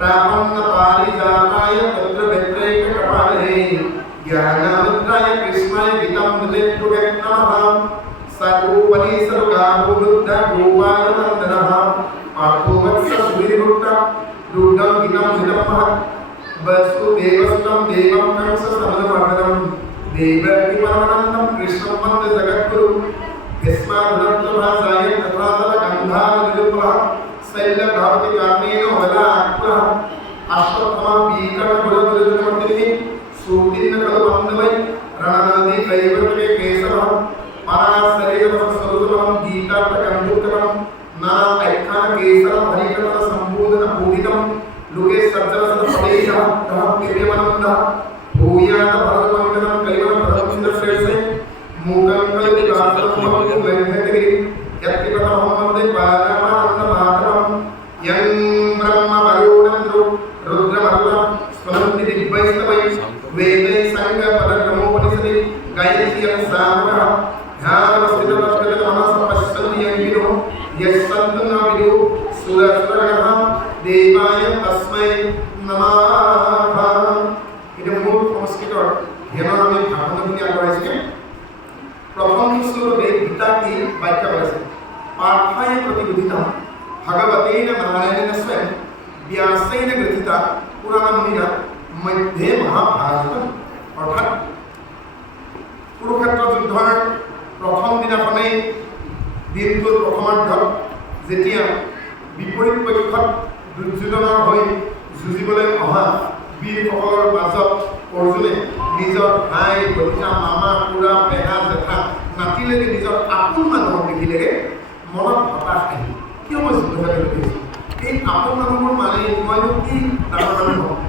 प्रापन्न पारिजाताय तत्र श्रीभुक्ता दुग्धं गीतं हितमः वसुदेवस्तं देवं कंस समदमर्दनं देवकी परमानन्दं कृष्णं वन्दे जगद्गुरु यस्मादुरत्वभासाय तथातलगन्धारनिरुपः शैलभावति कर्णेन वलाकुलः अश्वत्थमा पीकरणगुरुदुर्गमर्दिनी सूतिर्नकलबन्धवै रणनदी कैवर्तके केशवः पराशरीरवस्वरूपं गीतार्थकन्दुकरं नाना ऐक्खानकेसरं हरिकथनसम्बोधनपूरितं लुके सज्जनसदपदेशः कः दिव्यमनन्दः भूयानभरतमङ्गलं कलिवनप्रथमसिद्धश्रेष्ठे मूकं कलिविकासमुखं वेङ्कटगिरि यत्पिबतं वन्दे पारमानन्दमाधवं यं ब्रह्मवरुणेन्द्रो रुद्रमरुतं स्मरन्ति दिग्वैष्णवैः वेदै सङ्गपदक्रमोपनिषदि गायन्ति यं सामः ध्यानवस्थितमस्कृतमनसः पश्यन्ति यं विदुः यस्सन्तु न विदुः सुरसुरगणः देवाय तस्मै नमः। এটা মূল সংস্কৃতৰ ধ্যানৰ আমি ভাৱনাখিনি আগবঢ়াইছে। প্ৰথম শ্লোকতে গীতাটি ব্যাখ্যা কৰিছে পাঠায় প্ৰতিবোধিতম ভগৱতেন নাৰায়ণেন স্বয়ং ব্যাসেন গ্ৰথিতা পুৰাণমুনিনা মধ্যে মহাভাৰতম। অৰ্থাৎ কুৰুক্ষেত্ৰ যুদ্ধৰ প্ৰথম দিনাখনেই দিনটোৰ প্ৰথমাৰ্ধত যেতিয়া বিপৰীত পক্ষত দুৰ্যোধনৰ হৈ যুঁজিবলৈ অহা বীৰসকলৰ মাজত অৰ্জুনে নিজৰ ভাই ভতিজা মামা খুৰা পেহা জেঠা নাতিলৈকে নিজৰ আপোন মানুহক দেখিলেগে মনত হতাশ আহিল। কিয় মই যুদ্ধলৈ দেখিছোঁ এই আপোন মানুহবোৰ মানে মইনো কি ডাঙৰ মানুহ হ'ম।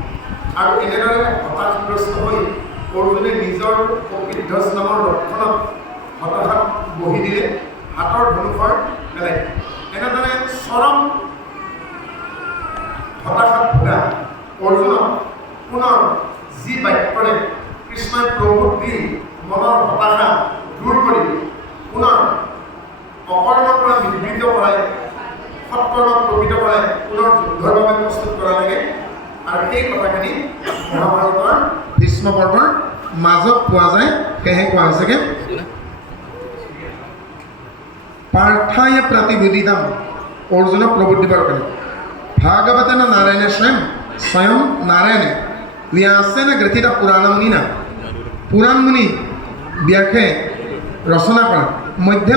আৰু এনেদৰে হতাশগ্ৰস্ত হৈ অৰ্জুনে নিজৰ কপিধ্বজ নামৰ ৰথখনত হতাশাত বহি দিলে, হাতৰ ধনুষৰ পেলাই এনেদৰে চৰম হতাশাত ভোগা অৰ্জুনক পুনৰ যি বাক্যৰে কৃষ্ণই প্ৰভুক দি মনৰ হতাশা দূৰ কৰি পুনৰ অকৰ্মৰ পৰা নিবৃত্ত কৰাই সৎকৰ্মক প্ৰকৃত কৰাই পুনৰ যুদ্ধৰ বাবে প্ৰস্তুত কৰা লাগে। আৰু সেই কথাখিনি মহাভাৰতৰ ভীষ্ম পৰ্বৰ মাজত পোৱা যায়। সেয়েহে কোৱা হৈছেগৈ পাർത്থায় প্ৰতিবোধিতম অৰ্জুনক প্ৰবোধ দিবৰ কাৰণে ভাগৱতেন নাৰায়ণে স্বয়ং নাৰায়ণে ব্যাসেন গ্ৰথিত পুৰাণমুনিনা পুৰাণমুনি ব্যাসে ৰচনা কৰা মধ্যে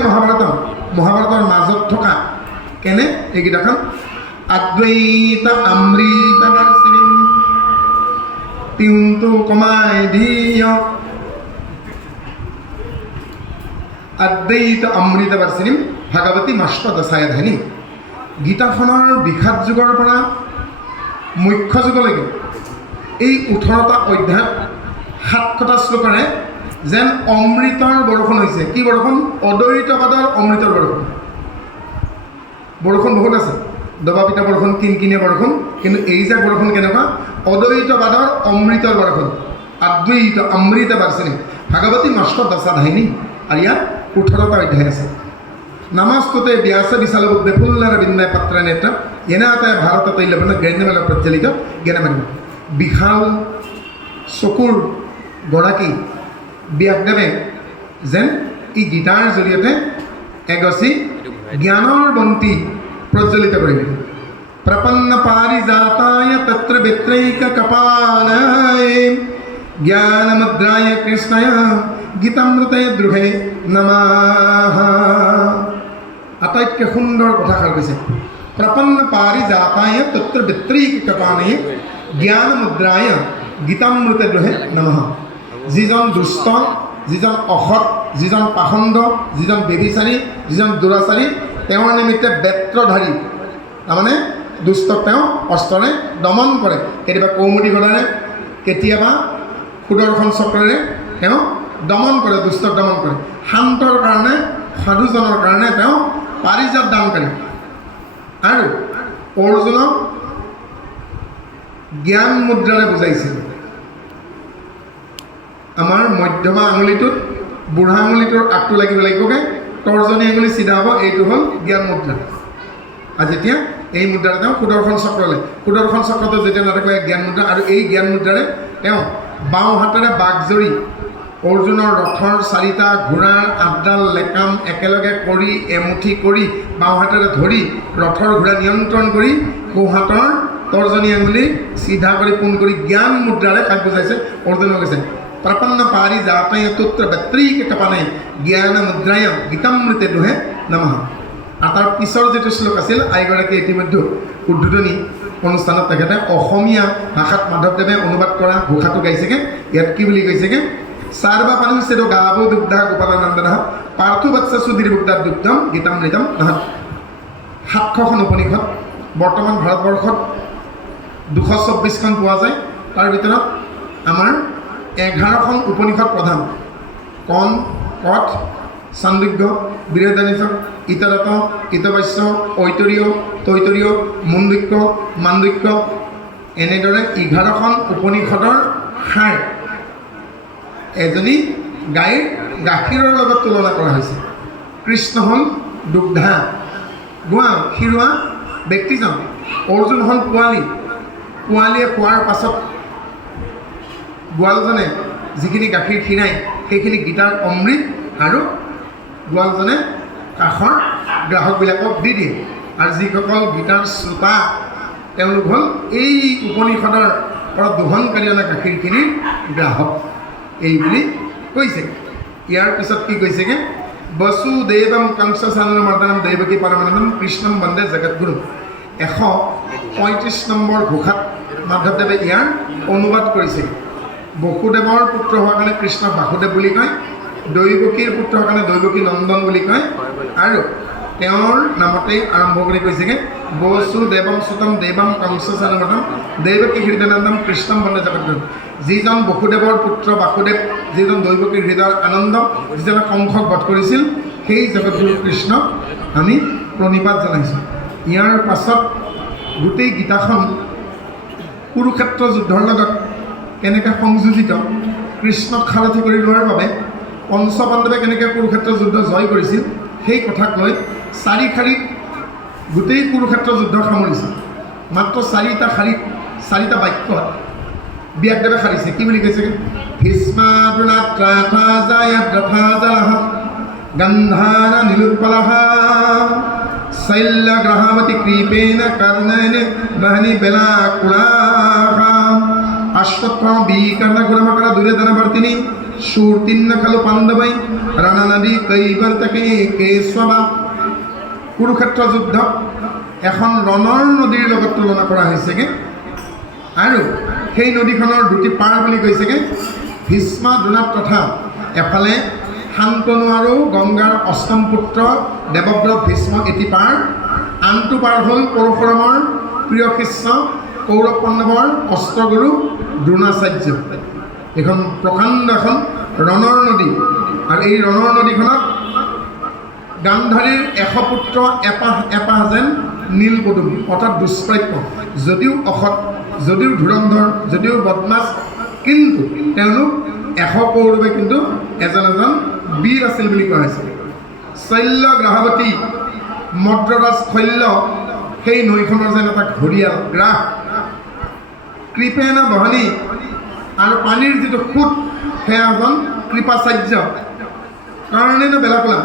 মহাভাৰতৰ মাজত থকা কেনে এই গীতাখন অদ্বৈত অমৃত দৰ্শিনী তিউন্তু কমাই ধিয় অদ্বৈত অমৃত দৰ্শিনী ভগৱতী মাষ্টদশায় ধানী। গীতাখনৰ বিষাদ যুগৰ পৰা মুখ্য যুগলৈকে এই 18টা অধ্যায় 700টা শ্লোকৰে যেন অমৃতৰ বৰষুণ হৈছে। কি বৰষুণ? অদ্বৈতবাদৰ অমৃতৰ বৰষুণ। বৰষুণ বহুত আছে, দবাপিতা বৰষুণ, কিনকিনীয়া বৰষুণ, কিন্তু এই যে বৰষুণ কেনেকুৱা? অদ্বৈতবাদৰ অমৃতৰ বৰষুণ। অদ্বৈত অমৃত বৰ্ষিণী ভগৱতী মাষ্টদশাধায়িনী। আৰু ইয়াত 18টা অধ্যায় আছে। নমস্তুতে ব্যাস বিশাল বুদ্ধে ফুল্লৰ বিন্দায় পত্ৰ নেত্ৰ এনাতায় ভাৰত তৈলবন জ্ঞানমেলা প্ৰজ্বলিত জ্ঞানমেলা। বিশাল চকুৰ গৰাকী ব্যাসদেৱে যেন এই গীতাৰ জৰিয়তে এগছি জ্ঞানৰ বন্তি প্ৰজ্বলিত কৰিলে। প্ৰপন্ন পাৰিজাতায় তত্ৰ বিত্ৰৈক কপালায় জ্ঞানমুদ্ৰায় কৃষ্ণায় গীতামৃতে দ্ৰুহে নমঃ। আটাইতকৈ সুন্দৰ কথাষাৰ কৈছে প্ৰপন্ন পাৰিজাতায় তত্ৰ বিত্ৰৈক কপালায় জ্ঞানমুদ্ৰায় গীতামৃতে দ্ৰুহে নমঃ। যিজন দুষ্ট, যিজন অসৎ, যিজন পাখণ্ড, যিজন বেবিচাৰী, যিজন দুৰাচাৰী, তেওঁৰ নিমিত্তে বেত্ৰধাৰী, তাৰমানে দুষ্টক তেওঁ অস্ত্ৰৰে দমন কৰে। কেতিয়াবা কৌমুদী গলেৰে, কেতিয়াবা সুদৰ্শন চক্ৰেৰে তেওঁ দমন কৰে, দুষ্টক দমন কৰে। শান্তৰ কাৰণে, সাধুজনৰ কাৰণে তেওঁ পাৰিজাত দান কৰে। আৰু অৰ্জুনক জ্ঞান মুদ্ৰাৰে বুজাইছিল। আমাৰ মধ্যমা আঙুলিটোত বুঢ়া আঙুলিটোৰ আগটো লাগিব লাগিবগৈ, তৰ্জনী আঙুলি চিধা হ'ব, এইটো হ'ল জ্ঞান মুদ্ৰা। আৰু যেতিয়া এই মুদ্ৰাৰে তেওঁ সুদৰ্শন চক্ৰলৈ, সুদৰ্শন চক্ৰটো যেতিয়া নাথাকে জ্ঞান মুদ্ৰা, আৰু এই জ্ঞান মুদ্ৰাৰে তেওঁ বাওঁ হাতেৰে বাঘজৰী অৰ্জুনৰ ৰথৰ 4টা ঘোঁৰাৰ 8ডাল লেকাম একেলগে কৰি এমুঠি কৰি বাওঁ হাতেৰে ধৰি ৰথৰ ঘোঁৰা নিয়ন্ত্ৰণ কৰি সোঁহাতৰ তৰ্জনী আঙুলি চিধা কৰি পোন কৰি জ্ঞান মুদ্ৰাৰে কাক বুজাইছে অৰ্জুনক কৈছে প্ৰপন্ন পাৰি জাতয় তুত্ৰ বেত্ৰীক কপানে জ্ঞান মুদ্ৰায় গীতামৃতে দুহে নমঃ। আৰু তাৰ পিছৰ যিটো শ্লোক আছিল আইগৰাকী ইতিমধ্যে উদ্বোধনী অনুষ্ঠানত তেখেতে অসমীয়া ভাষাত মাধৱদেৱে অনুবাদ কৰা ঘোষাটো গাইছেগৈ। ইয়াত কি বুলি কৈছেগৈ সাৰ্বা পানী সেটো গাব দুগ্ধা গোপালানন্দন পাৰ্থবৎস সুধীৰ বুগ্ধাৰ দুগ্ধম গীতামৃতম নহয়। 700খন উপনিষদ বৰ্তমান ভাৰতবৰ্ষত 224খন পোৱা যায়। তাৰ ভিতৰত আমাৰ 11খন উপনিষদ প্ৰধান কণ কঠ চান্দোগ্য বৃহদাৰণ্যক ইতৰত ইতবাস্য ঐতৰীয় তৈতৰীয় মুণ্ডক্য মাণ্ডক্য এনেদৰে 11খন উপনিষদৰ সাৰ এজনী গাইৰ গাখীৰৰ লগত তুলনা কৰা হৈছে। কৃষ্ণ হ'ল দুগ্ধা গোৱা ক্ষীৰোৱা ব্যক্তিজন, অৰ্জুন হ'ল পোৱালি, পোৱালীয়ে খোৱাৰ পাছত গোৱালজনে যিখিনি গাখীৰ খীৰাই সেইখিনি গীতাৰ অমৃত আৰু গোৱালজনে কাষৰ গ্ৰাহকবিলাকক দি দিয়ে। আৰু যিসকল গীতাৰ শ্ৰোতা তেওঁলোক হ'ল এই উপনিষদৰ পৰা দোহনকাৰী অনা গাখীৰখিনিৰ গ্ৰাহক এই বুলি কৈছে। ইয়াৰ পিছত কি কৈছেগৈ বসুদেৱম কংস সানুমৰ্দনম দেৱকী পৰমানন্দম কৃষ্ণম বন্দে জগতগুৰু। 135 নম্বৰ ঘোষাত মাধৱদেৱে ইয়াৰ অনুবাদ কৰিছে। বসুদেৱৰ পুত্ৰ হোৱাৰ কাৰণে কৃষ্ণ বাসুদেৱ বুলি কয়, দৈৱকীৰ পুত্ৰ হোৱাৰ কাৰণে দৈৱকী নন্দন বুলি কয়, আৰু তেওঁৰ নামতেই আৰম্ভ কৰি কৈছেগৈ বসুদেৱম সুতম দেৱম কংস সানুমৰ্দনম দেৱকী হৃদয়নন্দম কৃষ্ণম বন্দে জগতগুৰু। যিজন বসুদেৱৰ পুত্ৰ বাসুদেৱ, যিজন দৈৱকীৰ হৃদয়ৰ আনন্দ, যিজনে কংসক বধ কৰিছিল, সেই জগতগুৰু কৃষ্ণক আমি প্ৰণিপাত জনাইছোঁ। ইয়াৰ পাছত গোটেই গীতাখন কুৰুক্ষেত্ৰ যুদ্ধৰ লগত কেনেকৈ সংযোজিত, কৃষ্ণক সাৰথি কৰি লোৱাৰ বাবে পঞ্চপাণ্ডৱে কেনেকৈ কুৰুক্ষেত্ৰ যুদ্ধ জয় কৰিছিল সেই কথাক লৈ 4 শাৰীত গোটেই কুৰুক্ষেত্ৰ যুদ্ধ সামৰিছে। মাত্ৰ 4টা শাৰীত 4টা বাক্যত ব্যাসদেৱে সাৰিছে। কি বুলি কৈছে ভীষ্মাদ্ৰোণাত্ৰাথাজায়দ্ৰথাজলঃ গন্ধাৰ নীলোৎপলঃ শৈলগ্ৰহাৱতী কৃপেণ কৰ্ণেন মহনি বেলাকুলাঃ অশ্বত্থামা বিকৰ্ণ গুণমকৰ দুৰ্যোধনবৰ্তিনী শূৰ্তিন্ন খলু পাণ্ডবৈ ৰণনদী কৈবৰ্তকে কেশবা। কুৰুক্ষেত্ৰ যুদ্ধ এখন ৰণৰ নদীৰ লগত তুলনা কৰা হৈছেগৈ, আৰু সেই নদীখনৰ দুটি পাৰ বুলি কৈছেগৈ ভীষ্ম দ্ৰোণাত তথা এফালে শান্তনু আৰু গংগাৰ অষ্টম পুত্ৰ দেৱব্ৰত ভীষ্ম এটি পাৰ, আনটো পাৰ হ'ল পৰশুৰামৰ প্ৰিয় শিষ্য কৌৰৱ পাণ্ডৱৰ অস্ত্ৰগুৰু দ্ৰোণাচাৰ্য। এইখন প্ৰকাণ্ড এখন ৰণৰ নদী, আৰু এই ৰণৰ নদীখনত গান্ধাৰীৰ 100 পুত্ৰ এপাহ এপাহ যেন নীল পদুম, অৰ্থাৎ দুষ্প্ৰাপ্য, যদিও অসৎ, যদিও ধুৰন্ধৰ, যদিও বদমাছ, কিন্তু তেওঁলোক 100 কৌৰৱে কিন্তু এজন এজন বীৰ আছিল বুলি কোৱা হৈছে। শৈল্য গ্ৰাহাৱতী মদ্ৰৰাজ শৈল্য, সেই নৈখনৰ যেন এটা ঘৰিয়াল গ্ৰাস, কৃপেণ বহনী, আৰু পানীৰ যিটো সোঁত সেয়া এজন কৃপাচাৰ্য, কৰ্ণেন বেলাকুলা,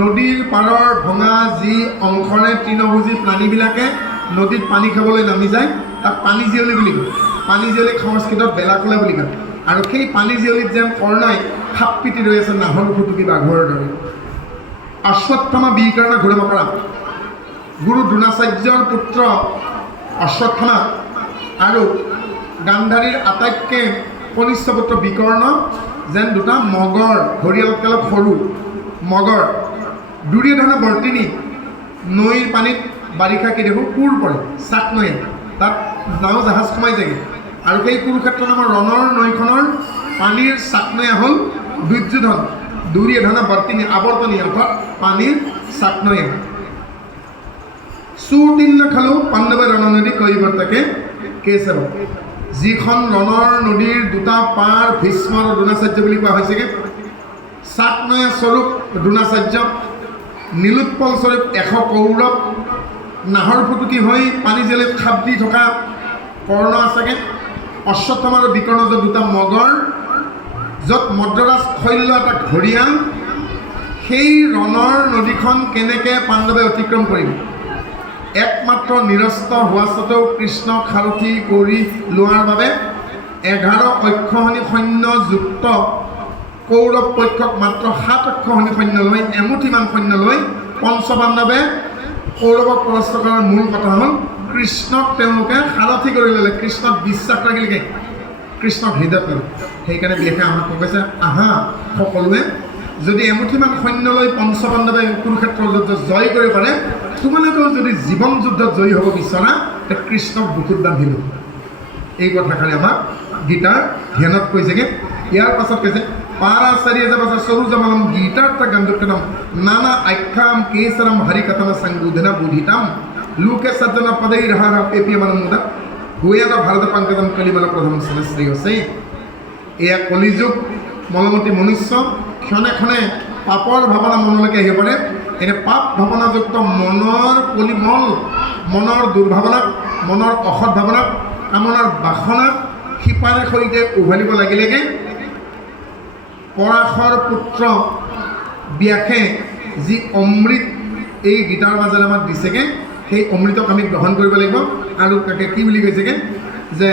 নদীৰ পাৰৰ ভঙা যি অংশৰে তৃণভোজী প্ৰাণীবিলাকে নদীত পানী খাবলৈ নামি যায় তাক পানী জীয়লী বুলি কয়। পানী জীয়লীক সংস্কৃতত বেলাকুলা বুলি কয়। আৰু সেই পানী জীয়লীত যেন কৰ্ণই সাপ পিটি ৰৈ আছে নাহৰ ফুটুকি বাঘৰ দৰে। অশ্বত্থামা বিকৰ্ণ ঘূৰমকৰা, গুৰু দ্ৰোণাচাৰ্যৰ পুত্ৰ অশ্বত্থামা আৰু গান্ধাৰীৰ আটাইতকৈ কনিষ্ঠ পুত্ৰ বিকৰ্ণ যেন দুটা মগৰ, ঘৰিয়ালতকৈ অলপ সৰু মগৰ। দুৰ্যোধনবৰ্তিনী, নৈৰ পানীত বাৰিষা কি দেখোঁ কোৰ পৰে, চাক নৈ, তাত নাও জাহাজ সোমাই যায়গৈ। আৰু সেই কুৰুক্ষেত্ৰ নামৰ ৰণৰ নৈখনৰ পানীৰ চাকনৈয়া হ'ল দুৰ্যোধন, দুৰ্যোধনবৰ্তিনী আৱৰ্তনী, অৰ্থাৎ পানীৰ চাকনৈয়া। সুতীৰ্ণ খালো পাণ্ডৱে ৰণনদী কৈবৰ্তকে কেশৱ, যিখন ৰণৰ নদীৰ দুটা পাৰ ভীষ্ম আৰু দ্ৰোণাচাৰ্য বুলি কোৱা হৈছেগৈ। চাকনৈয়া স্বৰূপ দ্ৰোণাচাৰ্য, নীলোৎপল স্বৰূপ 100 কৌৰৱ, নাহৰ ফুটুকি হৈ পানী জেলেত খাপ দি থকা কৰ্ণ আছেগৈ। অশ্বত্থামা আৰু বিকৰ্ণ য'ত দুটা মগৰ, য'ত মদ্ৰৰাজ শৈল্য এটা ঘৰিয়াল। সেই ৰণৰ নদীখন কেনেকৈ পাণ্ডৱে অতিক্ৰম কৰিব, একমাত্ৰ নিৰস্ত হোৱা স্বত্বেও কৃষ্ণক সাৰথি কৰি লোৱাৰ বাবে 11 অক্ষহনী সৈন্যযুক্ত কৌৰৱ পক্ষক মাত্ৰ 7 অক্ষহনী সৈন্য লৈ এমুঠিমান সৈন্য লৈ পঞ্চপাণ্ডৱে কৌৰৱক পৰাস্ত কৰাৰ মূল কথা হ'ল কৃষ্ণক তেওঁলোকে সাৰথি কৰি ল'লে, কৃষ্ণক বিশ্বাস ৰাখিলে, কৃষ্ণক হৃদয়ত ল'লে। সেইকাৰণে বিশেষকৈ আমাক কৈছে, আহা সকলোৱে, যদি এমুঠিমান সৈন্য লৈ পঞ্চপাণ্ডৱে কুৰুক্ষেত্ৰৰ যুদ্ধ জয় কৰিব পাৰে, তোমালোকেও যদি জীৱন যুদ্ধত জয়ী হ'ব বিচৰা, তে কৃষ্ণক বুকুত বান্ধিলোঁ। এই কথাষাৰে আমাক গীতাৰ ধ্যানত কৈছেগৈ। ইয়াৰ পাছত কৈছে, পাৰাচাৰী এজাবাচা সৰুজমালম গীতাৰ্থ গন্ধুক্ষণম নানা আখ্যাম কেশৰম হৰিকথন সংবোধনা বোধিতাম লোকে সজ্জন পদৈ ৰহাৰ পেপিয়মানম মুদা হুয়ান ভাৰত পংকজম কলিমল প্ৰথম শ্ৰী হৈছে। এয়া কলিযুগ, মলমতী মনুষ্য ক্ষণে ক্ষণে পাপৰ ভাৱনা মনলৈকে আহিব পাৰে। এনে পাপ ভাৱনাযুক্ত মনৰ কলিমল, মনৰ দুৰ্ভাৱনাক, মনৰ অসৎ ভাৱনাক, কামনাৰ বাসনাক শিপাৰে সৈতে উঘালিব লাগিলেগে পৰাশৰ পুত্ৰ ব্যাসে যি অমৃত এই গীতাৰ মাজেৰে আমাক দিছেগৈ, সেই অমৃতক আমি গ্ৰহণ কৰিব লাগিব। আৰু তাকে কি বুলি কৈছেগৈ যে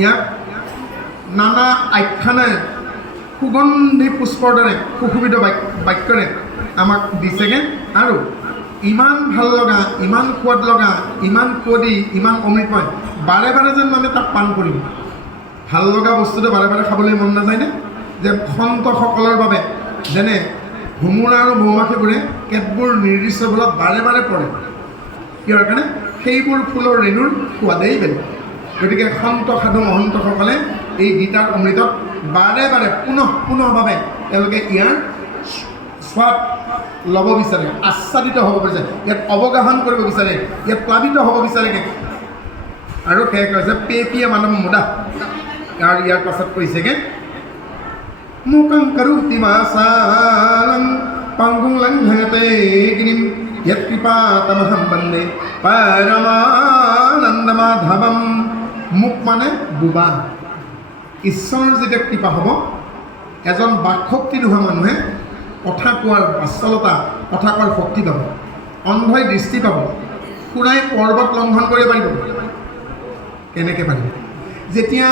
ইয়াক নানা আখ্যানে সুগন্ধি পুষ্পৰ দৰে সুশোভিত বাক্যৰে আমাক দিছেগৈ। আৰু ইমান ভাল লগা, ইমান সোৱাদ লগা, ইমান সোৱাদী, ইমান অমৃতময়, বাৰে বাৰে যেন মানে তাক পান কৰিম। ভাল লগা বস্তুটো বাৰে বাৰে খাবলৈ মন নাযায়নে? যে সন্তসকলৰ বাবে যেনে ভোমোৰা আৰু মৌমাখিবোৰে কেতবোৰ নিৰ্দিষ্ট ফুলত বাৰে বাৰে পৰে, কিহৰ কাৰণে? সেইবোৰ ফুলৰ ৰেণুৰ সোৱাদেই বেলেগ। গতিকে সন্ত সাধু মহন্তসকলে এই গীতাৰ অমৃতত বাৰে বাৰে পুনঃভাৱে তেওঁলোকে ইয়াৰ স্বাদ ল'ব বিচাৰে, আচ্ছাদিত হ'ব বিচাৰে, ইয়াত অৱগাহন কৰিব বিচাৰে, ইয়াত প্লাবিত হ'ব বিচাৰেগৈ। আৰু সেয়ে কৈছে পেপিয়া মানৱ মুদা। আৰু ইয়াৰ পাছত কৈছেগৈ মুকং কৰোতি মাসালং পাংগুং লংঘয়তে গিৰিম য়ৎ কৃপাতমহং বন্দে পৰমানন্দমাধৱম। মোক মানে বোবা। ঈশ্বৰৰ যেতিয়া কৃপা হ'ব, এজন বাকশক্তি নোহোৱা মানুহে কথা কোৱাৰ বাচ্ছলতা, কথা কোৱাৰ শক্তি পাব, অন্ধই দৃষ্টি পাব, শুনাই পৰ্বত লংঘন কৰিব পাৰিব। কেনেকৈ পাৰিব? যেতিয়া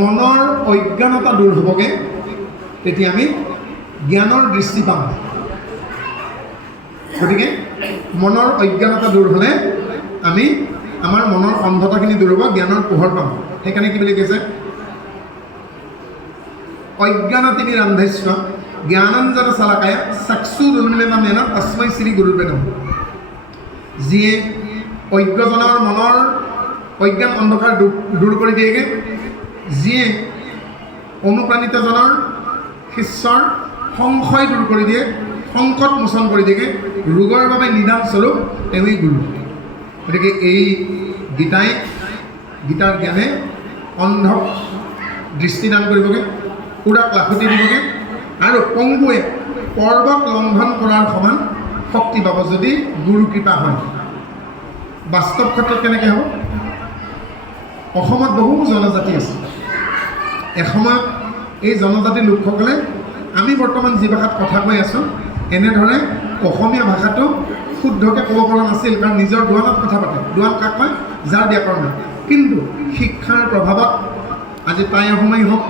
মনৰ অজ্ঞানতা দূৰ হ'বগৈ, তেতিয়া আমি জ্ঞানৰ দৃষ্টি পাম। গতিকে মনৰ অজ্ঞানতা দূৰ হ'লে আমি আমাৰ মনৰ অন্ধতাখিনি দূৰ হ'ব, জ্ঞানৰ পোহৰ পাম। সেইকাৰণে কি বুলি কৈছে? অজ্ঞানতিনি ৰান্ধস্য জ্ঞানাঞ্জন চালাকায়া চক্ষুৰুন্মিলনেন তস্मै শ্ৰী গুৰুবে নমঃ। যিয়ে অজ্ঞজনৰ মনৰ অজ্ঞান অন্ধকাৰ দূৰ কৰি দিয়েগৈ, যিয়ে অনুপ্ৰাণিতজনৰ শিষ্যৰ সংশয় দূৰ কৰি দিয়ে, সংকট মোচন কৰি দিয়েগৈ, ৰোগৰ বাবে নিদান স্বৰূপ তেওঁই গুৰু। গতিকে এই গীতাৰ জ্ঞানে অন্ধক দৃষ্টিদান কৰিবগৈ, পুৰাক লাখুটি দিবগৈ, আৰু পংগুৱে পৰ্বত লংঘন কৰাৰ সমান শক্তি পাব যদি গুৰু কৃপা হয়। বাস্তৱ ক্ষেত্ৰত কেনেকৈ হ'ব? অসমত বহু জনজাতি আছে। এসময়ত এই জনজাতি লোকসকলে আমি বৰ্তমান যি ভাষাত কথা কৈ আছোঁ, এনেধৰণে অসমীয়া ভাষাটো শুদ্ধকৈ ক'ব পৰা নাছিল, কাৰণ নিজৰ দোৱানত কথা পাতে। দোৱান কাক কয়? যাৰ ব্যাকৰণ নাই। কিন্তু শিক্ষাৰ প্ৰভাৱত আজি টাই আহোমেই হওক,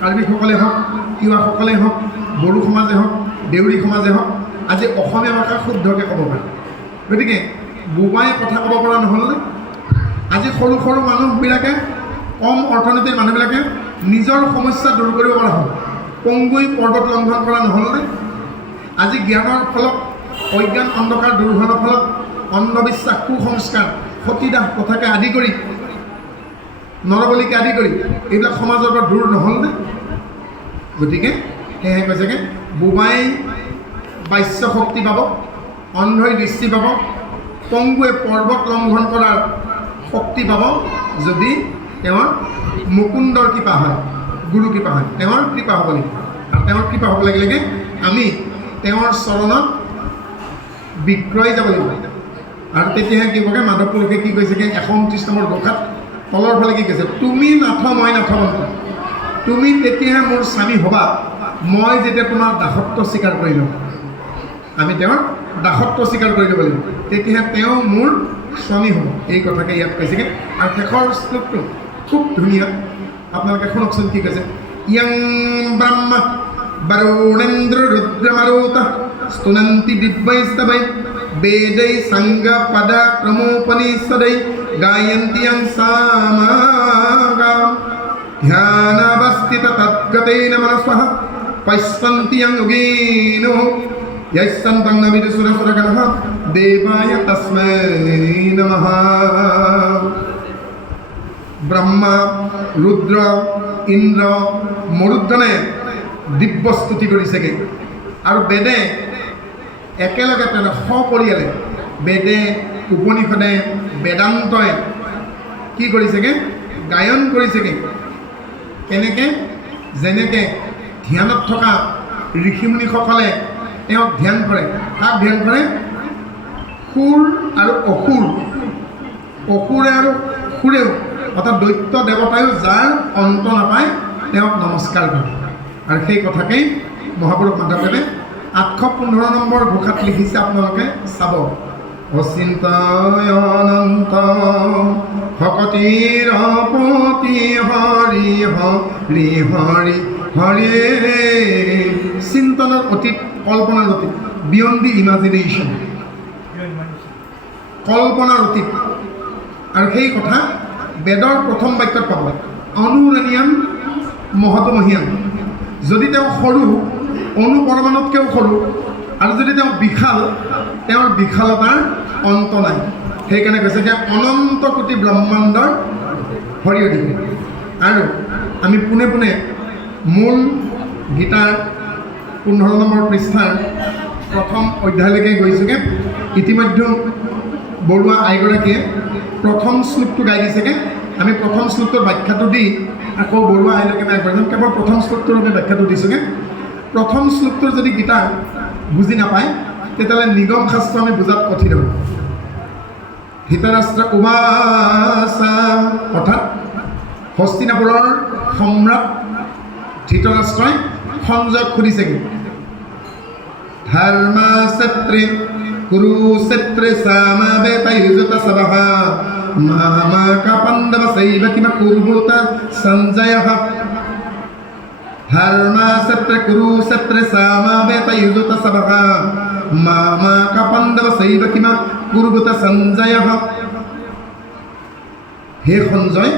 কাৰ্বিসকলে হওক, তিৱাসকলে হওক, বড়ো সমাজে হওক, দেউৰী সমাজে হওক, আজি অসমীয়া ভাষা শুদ্ধকৈ ক'ব পাৰে। গতিকে বোবাই কথা ক'ব পৰা নহ'লনে? আজি সৰু সৰু মানুহবিলাকে, কম অৰ্থনীতিৰ মানুহবিলাকে নিজৰ সমস্যা দূৰ কৰিব পৰা হ'ল। পংগুই পৰ্বত লংঘন কৰা নহ'লনে? আজি জ্ঞানৰ ফলত, অজ্ঞান অন্ধকাৰ দূৰ হোৱাৰ ফলত অন্ধবিশ্বাস, কুসংস্কাৰ, সতীদাহ প্ৰথাকে আদি কৰি, নৰবলিকে আদি কৰি এইবিলাক সমাজৰ পৰা দূৰ নহ'লনে? গতিকে সেয়েহে কৈছেগৈ বোবাই বাহ্য শক্তি পাব, অন্ধই দৃষ্টি পাব, পংগুৱে পৰ্বত লংঘন কৰাৰ শক্তি পাব যদি তেওঁৰ মুকুন্দৰ কৃপা হয়, গুৰু কৃপা হয়। তেওঁৰ কৃপা হ'ব লাগিব। আৰু তেওঁৰ কৃপা হ'ব লাগিলেগে আমি তেওঁৰ চৰণত বিক্ৰয় যাব লাগিব। আৰু তেতিয়াহে কি হ'বগৈ? মাধৱ পুৰুষে কি কৈছেগৈ? 129 নম্বৰ ঘোষাত তলৰ ফালে কি কৈছে? তুমি নাথ মই নাথবন্ত। তুমি তেতিয়াহে মোৰ স্বামী হ'বা, মই যেতিয়া তোমাৰ দাসত্ব স্বীকাৰ কৰি ল'ম। আমি তেওঁৰ দাসত্ব স্বীকাৰ কৰি ল'ব লাগিব, তেতিয়াহে তেওঁ মোৰ স্বামী হ'ব। এই কথাকে ইয়াত কৈছেগৈ। আৰু শেষৰ শ্লোকটো খুব ধুনীয়া, আপোনালোকে শুনকচোন কি কৈছে। ইয়ং ব্ৰহ্মা বৰুণেন্দ্ৰ ৰুদ্ৰমাৰুত स्तुनन्ति दिव्यैस्तवै वेदै सङ्गपदक्रमोपनिषदै गायन्त्यं सामागां ध्यानावस्थित तद्गतेन मनसः पश्यन्त्यं योगिनो यस्सन्तं न विदुषुरसुरगणः देवाय तस्मै नमः। ব্ৰহ্মা, ৰুদ্ৰ, ইন্দ্ৰ, মৰুদ্গণে দিব্য স্তুতি কৰিছেগৈ। আৰু বেদে একেলগে সপৰিয়ালে বেদে, উপনিষদে, বেদান্তই কি কৰিছেগৈ? গায়ন কৰিছেগৈ। কেনেকৈ? যেনেকৈ ধ্যানত থকা ঋষিমুনিসকলে তেওঁক ধ্যান কৰে। কাক ধ্যান কৰে? সুৰ আৰু অসুৰ, অসুৰে আৰু সুৰেও, অৰ্থাৎ দৈত্য দেৱতায়ো যাৰ অন্ত নাপায় তেওঁক নমস্কাৰ কৰে। আৰু সেই কথাকেই মহাপুৰুষ মাধৱদেৱে 815 নম্বৰ ঘোষাত লিখিছে, আপোনালোকে চাব। অচিন্তয় অনন্ত ভকতিৰ পতি হৰি হৰি হৰি হৰি। চিন্তনৰ অতীত, কল্পনাৰ অতীত, বিয়ণ্ড দি ইমাজিনেশ্যন, কল্পনাৰ অতীত। আৰু সেই কথা বেদৰ প্ৰথম বাক্যত পাব, অনুৰণীয়াম মহতমহীয়াম। যদি তেওঁ সৰু, অনুপৰমাণুতকৈও সৰু, আৰু যদি তেওঁ বিশাল, তেওঁৰ বিশালতাৰ অন্ত নাই। সেইকাৰণে কৈছে যে অনন্ত কোটি ব্ৰহ্মাণ্ডৰ হৰি অধিক। আৰু আমি পোনে পোনে মূল গীতাৰ 15 নম্বৰ পৃষ্ঠাৰ প্ৰথম অধ্যায়লৈকে গৈছোগৈ। ইতিমধ্যে বৰুৱা আইগৰাকীয়ে প্ৰথম শ্লোকটো গাই দিছেগৈ। আমি প্ৰথম শ্লোকটোৰ ব্যাখ্যাটো দি আকৌ বৰুৱা আইলৈকে আমি আগবাঢ়ি যাম। কেৱল প্ৰথম শ্লোকটোৰ আমি ব্যাখ্যাটো দিছোগৈ। প্ৰথম শ্লোকটোৰ যদি গীতাৰ বুজি নাপায়, তেতিয়াহ'লে নিগম শাস্ত্ৰ আমি বুজাত কঠিন হ'ব। ধৃতৰাষ্ট্ৰ উবাচা, অৰ্থাৎ হস্তিনাপুৰৰ সম্ৰাট ধৃতৰাষ্ট্ৰই সঞ্জয়ক সুধিছেগৈ, ধৰ্মাক্ষেত্ৰে কুৰুক্ষেত্ৰে সামবেতযুত সভঃ মামাক পাণ্ডৱ চৈব কিম কুৰ্বুত সঞ্জয়ঃ। ধৰ্মাক্ষেত্ৰে কুৰুক্ষেত্ৰে সামবেতযুত সভঃ মামাক পাণ্ডৱ চৈব কিম কুৰ্বুত সঞ্জয়ঃ। হে সঞ্জয়,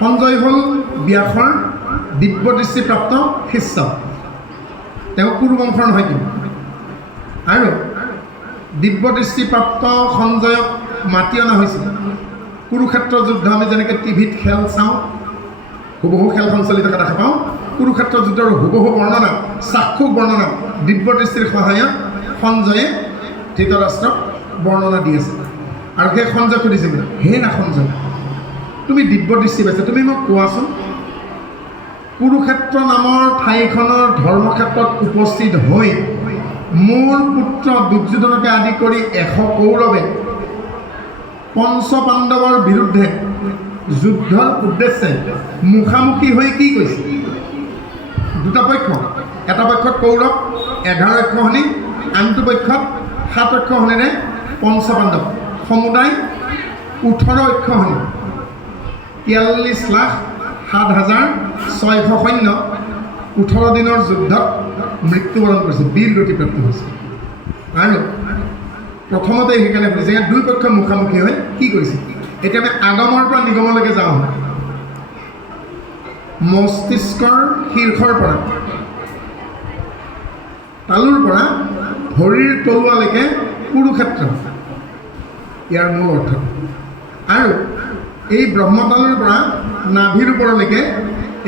সঞ্জয় হ'ল ব্যাসৰ দিব্য দৃষ্টিপ্ৰাপ্ত শিষ্য। তেওঁ কুৰু বংশৰ নহয় কিন্তু। আৰু দিব্য দৃষ্টিপ্ৰাপ্ত সঞ্জয়ক মাতি অনা হৈছিল। কুৰুক্ষেত্ৰ যুদ্ধ আমি যেনেকৈ টিভিত খেল চাওঁ, হুবহু খেলখন চলি থকা দেখা পাওঁ, কুৰুক্ষেত্ৰ যুদ্ধৰ হুবহু বৰ্ণনা, চাক্ষুষ বৰ্ণনা দিব্য দৃষ্টিৰ সহায়ত সঞ্জয়ে ধৃতৰাষ্ট্ৰক বৰ্ণনা দি আছে। আৰু সেই সঞ্জয় সুধিছে, হে না সঞ্জয়, তুমি দিব্য দৃষ্টি পাইছা, তুমি মোক কোৱাচোন, কুৰুক্ষেত্ৰ নামৰ ঠাইখনৰ ধৰ্মক্ষেত্ৰত উপস্থিত হৈ মোৰ পুত্ৰ দুৰ্যোধনকে আদি কৰি 100 কৌৰৱে পঞ্চ পাণ্ডৱৰ বিৰুদ্ধে যুদ্ধৰ উদ্দেশ্যে মুখামুখি হৈ কি কৈছে? দুটা পক্ষ, এটা পক্ষত কৌৰৱ 11 অক্ষহণি, আনটো পক্ষত 7 অক্ষহণিৰে পঞ্চ পাণ্ডৱ, সমুদায় 18 অক্ষহণি, 43,07,600 সৈন্য 18 দিনৰ যুদ্ধত মৃত্যুবৰণ কৰিছে, বীৰ গতিপ্ৰাপ্ত হৈছে। আৰু প্ৰথমতে সেইকাৰণে কৰিছে, দুই পক্ষ মুখামুখি হৈ কি কৰিছে? এতিয়া আমি আগমৰ পৰা নিগমলৈকে যাওঁ। মস্তিষ্কৰ শীৰ্ষৰ পৰা, তালুৰ পৰা ভৰিৰ তলুৱালৈকে কুৰুক্ষেত্ৰ, ইয়াৰ মূল অৰ্থ। আৰু এই ব্ৰহ্মতালুৰ পৰা নাভিৰ ওপৰলৈকে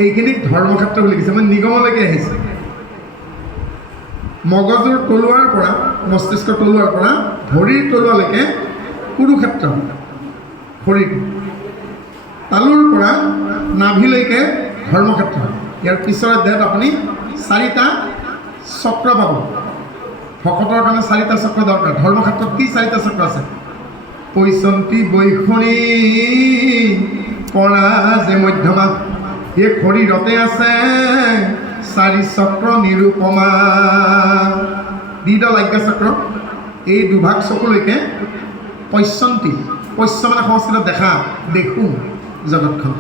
এইখিনিক ধৰ্মক্ষেত্ৰ বুলি কৈছে, মানে নিগমলৈকে আহিছে। মগজুৰ তলুৱাৰ পৰা, মস্তিষ্কৰ তলুৱাৰ পৰা ভৰিৰ তলুৱালৈকে কুৰুক্ষেত্ৰ শৰীৰ, তালুৰ পৰা নাভিলৈকে ধৰ্মক্ষেত্ৰ। ইয়াৰ পিছৰ অধ্যায়ত আপুনি 4টা চক্ৰ পাব। ভকতৰ কাৰণে 4টা চক্ৰ দৰকাৰ। ধৰ্মক্ষেত্ৰত কি 4টা চক্ৰ আছে? পৈচন্তি বৈখৰী পৰা যে মধ্যমা, এই শৰীৰতে আছে 4 চক্ৰ নিৰূপমা। 2 আজ্ঞা চক্ৰ, এই দুভাগ চকুলৈকে পশ্যন্তি, পশ্য মানে সংস্কৃতত দেখা, দেখোঁ জগতখন,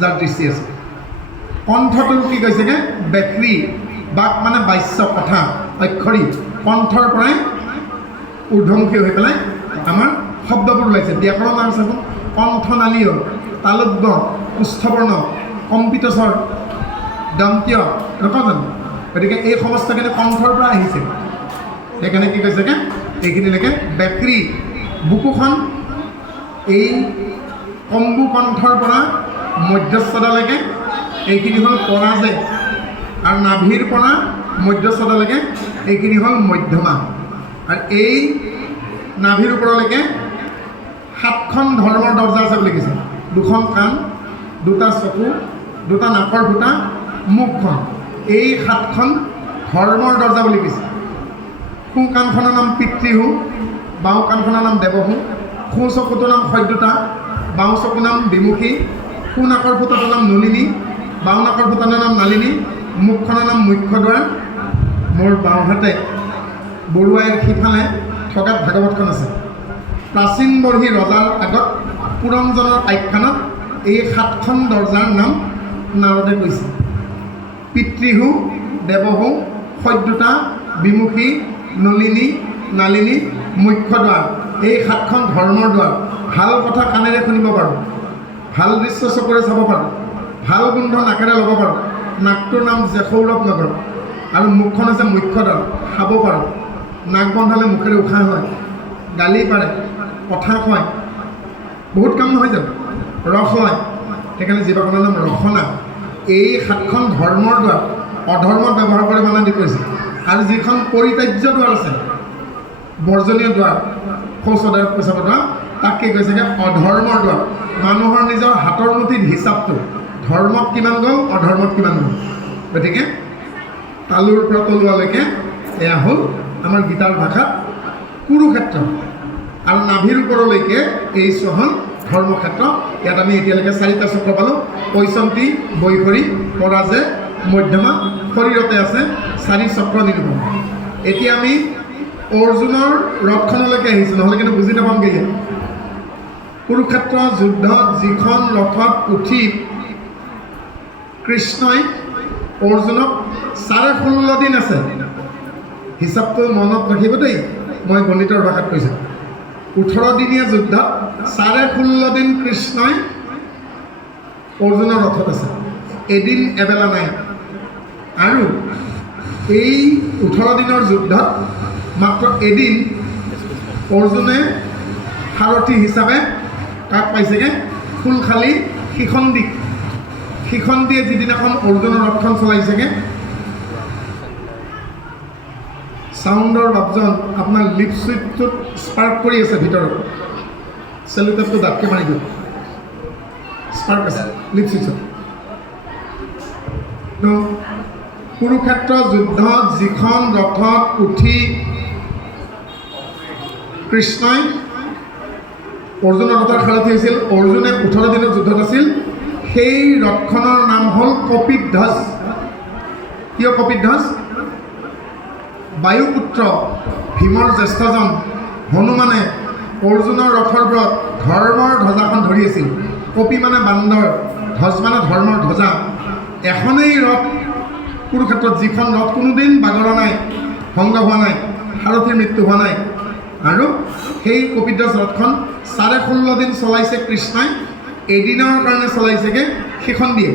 যাৰ দৃষ্টি আছে। কণ্ঠটো কি কৈছেগৈ? বেক্ৰী, বাক মানে বাচ্য, কথা, অক্ষৰী, কণ্ঠৰ পৰাই ঊৰ্ধ্বমুখী হৈ পেলাই আমাৰ শব্দবোৰ ওলাইছে। ব্যাকৰণ আছে কণ্ঠনালীয়, তালব্য, কুষ্ঠবৰ্ণ, কম্পিতস্বৰ, দন্ত্য, নকওঁ জানো? গতিকে এই সমস্তখিনি কণ্ঠৰ পৰা আহিছে। সেইকাৰণে কি কৈছেগৈ? এইখিনিলৈকে বেক্ৰী, বুকুখন এই কম্বু কণ্ঠৰ পৰা মধ্যস্থতালৈকে এইখিনি হ'ল পৰাজে, আৰু নাভিৰ পৰা মধ্যস্থতালৈকে এইখিনি হ'ল মধ্যমা। আৰু এই নাভিৰ ওপৰলৈকে 7খন ধৰ্মৰ দৰ্জা আছে বুলি কৈছে। 2খন কাণ, 2টা চকু, 2টা নাকৰ ফুটা, মুখখন, এই 7খন ধৰ্মৰ দৰ্জা বুলি কৈছে। সোঁ কাণখনৰ নাম পিতৃহু, বাওঁ কাণখনৰ নাম দেৱহু, সোঁ চকুটোৰ নাম সদ্যতা, বাওঁ চকুৰ নাম বিমুখী, সোঁ নাকৰ ফুটাটোৰ নাম নলিনী, বাওঁ নাকৰ ফুটাটোৰ নাম নালিনী, মুখখনৰ নাম মুখ্য দুৱাৰ। মোৰ বাওঁহাতে বৰুৱাইৰ সিফালে থকাত ভাগৱতখন আছে। প্ৰাচীন বৰ্হী ৰজাৰ আগত পুৰঞ্জনৰ আখ্যানত এই 7খন দৰ্জাৰ নাম নাৰদে কৈছে। পিতৃহু, দেৱহু, সদ্যতা, বিমুখী, নলিনী, নালিনী, মুখ্য দুৱাৰ, এই 7খন ধৰ্মৰ দুৱাৰ। ভাল কথা কাণেৰে শুনিব পাৰোঁ, ভাল দৃশ্য চকুৰে চাব পাৰোঁ, ভাল গোন্ধ নাকেৰে ল'ব পাৰোঁ। নাকটোৰ নাম জেসৌৰভ নগৰ, আৰু মুখখন হৈছে মুখ্য দ্বাৰ, খাব পাৰোঁ। নাক বন্ধালে মুখেৰে উশাহ হয়, গালি পাৰে, কথা কয়, বহুত কাম নহয় জানো? ৰস লয়, সেইকাৰণে জিভাখনৰ নাম ৰসনা। এই 7খন ধৰ্মৰ দুৱাৰ অধৰ্মত ব্যৱহাৰ কৰি মানে দি কৰিছে। আৰু যিখন পৰিত্যাজ্য দুৱাৰ আছে, বৰ্জনীয় দুৱাৰ, শৌচদাৰ পেচাব দুৱাৰ, তাক কি কৈছেগৈ? অধৰ্মৰ দুৱাৰ। মানুহৰ নিজৰ হাতৰ মুঠিত হিচাপটো, ধৰ্মত কিমান গ'ল, অধৰ্মত কিমান গ'ল। গতিকে তালুৰ পৰা তলুৱালৈকে এয়া হ'ল আমাৰ গীতাৰ ভাষাত কুৰুক্ষেত্ৰ, আৰু নাভিৰ ওপৰলৈকে এই হ'ল ধৰ্মক্ষেত্ৰ। ইয়াত আমি এতিয়ালৈকে 4টা চক্ৰ পালোঁ: পৈচন্তী, বৈখৰী, পৰাজে, মধ্যমা, শৰীৰতে আছে 4 চক্ৰ নিৰূপণ। এতিয়া আমি অৰ্জুনৰ ৰথখনলৈকে আহিছোঁ, নহ'লে কিন্তু বুজি নাপামগৈ ইয়াত। কুৰুক্ষেত্ৰ যুদ্ধত যিখন ৰথত উঠি কৃষ্ণই অৰ্জুনক 16.5 দিন আছে, হিচাপটো মনত ৰাখিব দেই, মই গণিতৰ ভাষাত কৈছোঁ। 18 দিনীয়া যুদ্ধত 16.5 দিন কৃষ্ণই অৰ্জুনৰ ৰথত আছে, এদিন এবেলা নাই। আৰু এই 18 দিনৰ যুদ্ধত মাত্ৰ এদিন অৰ্জুনে সাৰথী হিচাপে কাক পাইছেগৈ? ফুলখালী শিখণ্ডীক। শিখণ্ডীয়ে যিদিনাখন অৰ্জুনৰ ৰথখন চলাইছেগৈ, চাউণ্ডৰ বাপজন আপোনাৰ লিপ চুইটটোত স্পাৰ্ক কৰি আছে ভিতৰত, চেলুটেপটো ডাঠকৈ মাৰি দিওঁ, স্পাৰ্ক আছে লিপ চুইটত। কুৰুক্ষেত্ৰ যুদ্ধত যিখন ৰথত উঠি কৃষ্ণই অৰ্জুনৰ ৰথৰ সাৰথী হৈছিল, অৰ্জুনে 18 দিনৰ যুদ্ধত আছিল, সেই ৰথখনৰ নাম হ'ল কপিধ্বজ। কিয় কপিধ্বজ? বায়ুপুত্ৰ ভীমৰ জ্যেষ্ঠজন হনুমানে অৰ্জুনৰ ৰথৰ ওপৰত ধৰ্মৰ ধ্বজাখন ধৰি আছিল। কপি মানে বান্দৰ, ধ্বজ মানে ধৰ্মৰ ধ্বজা। এখনেই ৰথ কুৰুক্ষেত্ৰত, যিখন ৰথ কোনোদিন বাগৰা নাই, ভংগ হোৱা নাই, সাৰথীৰ মৃত্যু হোৱা নাই। আৰু সেই কপিধ্বজ ৰথখন 16.5 দিন চলাইছে কৃষ্ণই, এদিনৰ কাৰণে চলাইছেগৈ শিখণ্ডীয়ে।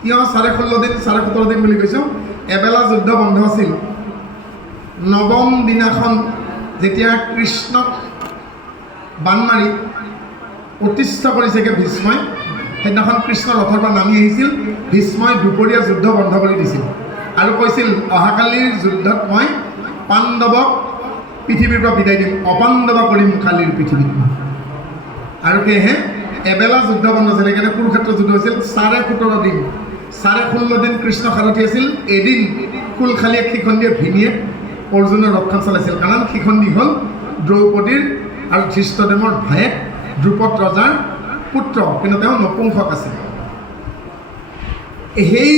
কিয় 16.5 দিন 17.5 দিন বুলি কৈছোঁ? এবেলা যুদ্ধ বন্ধ আছিল। 9ম দিনাখন যেতিয়া কৃষ্ণক বান মাৰি অতিষ্ঠ কৰিছেগৈ ভীষ্মই, সেইদিনাখন কৃষ্ণ ৰথৰ পৰা নামি আহিছিল। ভীষ্মই দুপৰীয়া যুদ্ধ বন্ধ কৰি দিছিল আৰু কৈছিল, অহাকালিৰ যুদ্ধত মই পাণ্ডৱক পৃথিৱীৰ পৰা বিদায় দিম, অপাণ্ডৱ কৰিম কালিৰ পৃথিৱীত। আৰু সেয়েহে এবেলা যুদ্ধ বন্ধ আছিল। সেইকাৰণে কুৰুক্ষেত্ৰ যুদ্ধ হৈছিল 17.5 দিন। 16.5 দিন কৃষ্ণ সাৰথী আছিল, এদিন ফুলখালীয়ে শিখণ্ডীয়ে ভিনীয়ে অৰ্জুনৰ ৰথখন চলাইছিল। কাৰণ শিখণ্ডী হ'ল দ্ৰৌপদীৰ আৰু ধৃষ্টদেৱৰ ভায়েক, দ্ৰুপদ ৰজাৰ পুত্ৰ, কিন্তু তেওঁ নপুংসক আছিল। সেই